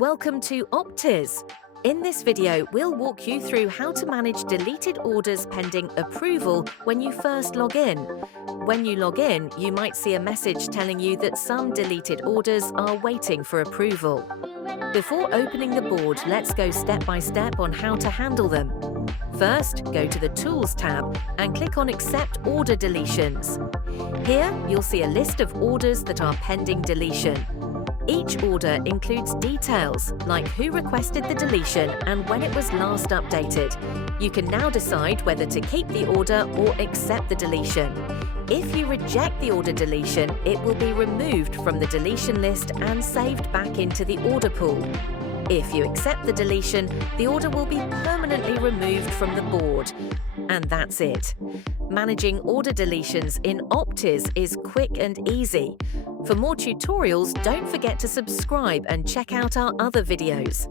Welcome to Optizz. In this video, we'll walk you through how to manage deleted orders pending approval when you first log in. When you log in, you might see a message telling you that some deleted orders are waiting for approval. Before opening the board, let's go step by step on how to handle them. First, go to the Tools tab and click on Accept Order Deletions. Here, you'll see a list of orders that are pending deletion. Each order includes details like who requested the deletion and when it was last updated. You can now decide whether to keep the order or accept the deletion. If you reject the order deletion, it will be removed from the deletion list and saved back into the order pool. If you accept the deletion, the order will be permanently removed from the board. And that's it. Managing order deletions in Optizz is quick and easy. For more tutorials, don't forget to subscribe and check out our other videos.